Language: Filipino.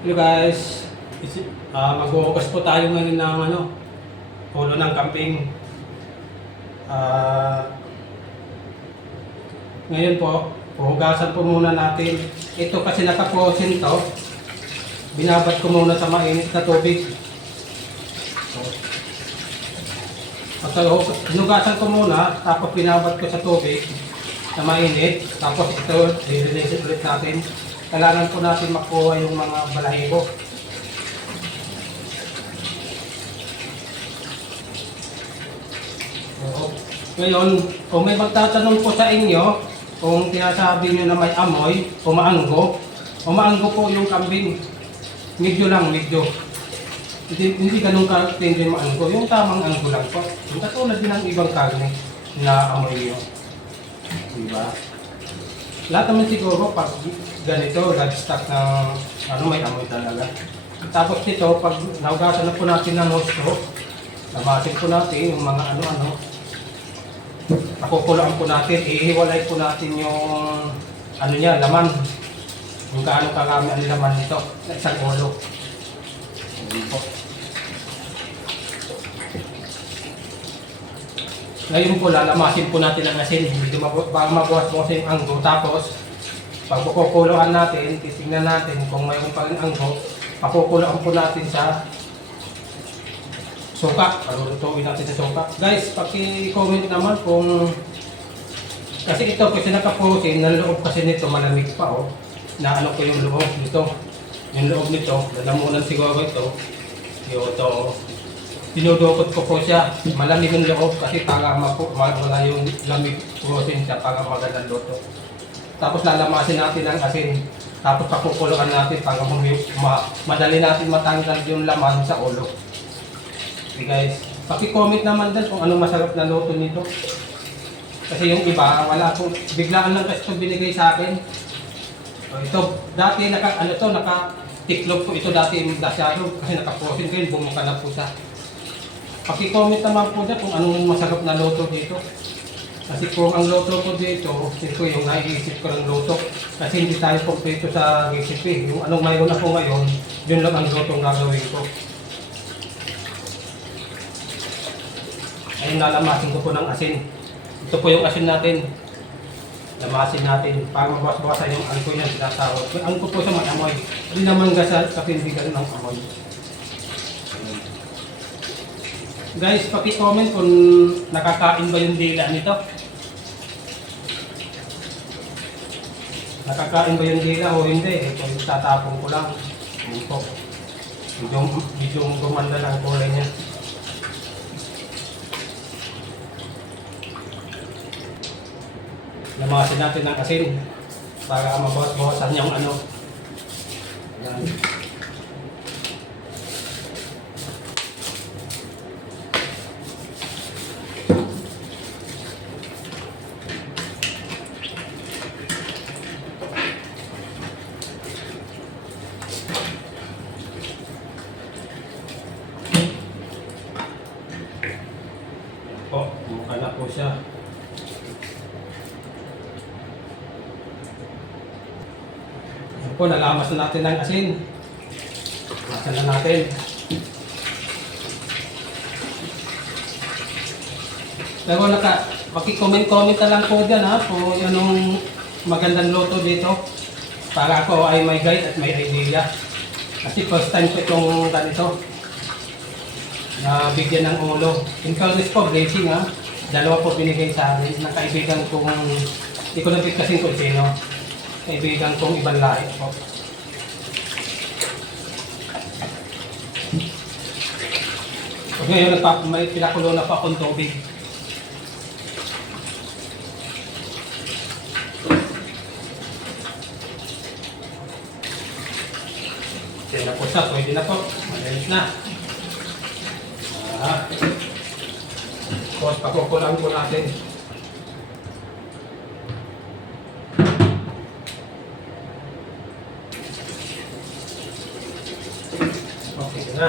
Hello guys, Isi, uh, mag-uugas po tayo ngayon ng ano, ulo ng camping. Ah, ngayon po, puhugasan po muna natin. Ito kasi nakaposin to, binabat ko muna sa mainit na tubig. So, At hinugasan ko muna, tapos binabat ko sa tubig na mainit, tapos ito, i-release ulit natin. Kailangan po natin makuha yung mga balahibo. Oo. Ngayon, kung may magtatanong po sa inyo, kung tinasabi nyo na may amoy, umaanggo, umaanggo po yung kambing. Medyo lang, medyo. Hindi, hindi ganun ka-tindi maanggo. Yung tamang anggo lang po. Yung katulad din ng ibang karne na amoy nyo. Diba? Lahat naman siguro pag ganito, livestock na ano, may amoy talaga. Tapos dito, pag naugasan na po natin ng husto, namasin po natin yung mga ano-ano, nakukulaan po natin, ihiwalay po natin yung ano niya, laman. Kung gaano karami ang laman nito, sa isang ulo. Ayun po. Ngayon po, lalamasin po natin ang asin. Hindi mabu- bago mabuhat-buhat yung anggo. Tapos, pag kukuluan natin, titingnan natin kung mayroon pa rin anggo, pakukuluan po natin sa suka. Palulutuin natin sa suka. Guys, paki-comment naman kung kasi ito, kasi nakaposin, ng loob kasi nito, malamig pa oh. Na ano ko yung loob nito. Yung loob nito, lalamunan siguro ito. Yung ito, oh. Dinudukot ko po siya. Malamig yung loob kasi para mapu, ma- wala yung lamig protein siya para magandang luto. Tapos lalamasin natin ang asin. Tapos pakukuluan natin para ma, madali natin matanggal yung laman sa ulo. Okay guys, paki-comment naman din kung anong masarap na luto nito. Kasi yung iba, wala akong, biglaan lang kasi binigay sa akin. So, ito, dati naka, ano to, naka, tiklop po ito dati yung dasyado kasi naka-frozen ngayon, bumuka na po siya. Paki-comment naman po dyan kung anong masarap na luto dito. Kasi kung ang luto ko dito, ito yung naiisip ko ng luto. Kasi hindi tayo kompleto sa recipe. Yung anong mayroon ako ngayon, yun lang ang luto ang gagawin ko. Ayun, lalamasin ko po ng asin. Ito po yung asin natin. Lamasin natin para mabawas-bawasan yung angko niya tinatawag. Yung angko po sa may. Hindi naman gasa sa pindigan ng amoy. Ayun. Guys, paki-comment kung nakakain ba yung dila nito. Nakakain ba yung dila o hindi? Ito yung tatapon ko lang. Po. Medyo, medyo gumanda lang kulay niya. Lamasin natin ng asin para mabawas-bawasan yung ano. Yan. Po, mukha na po siya. Yan po, nalamas na natin ng asin. Lasan na natin. Pero naka, maki-comment-comment na lang po dyan ha, kung anong magandang luto dito. Para ako ay may guide at may idea. Kasi first time ko itong ganito. Na bigyan ng ulo. In fairness po, blessing ha. Dalawa po binigay sa amin. ng kaibigan kong, hindi ko nabit kasi kung sino kaibigan kong ibang lahi po. So, ngayon, nagpa, may pinakulo na pa akong tubig. Okay na po siya, pwede na po. Malinis na. Ah. Tapos pakukulang po natin. Okay na.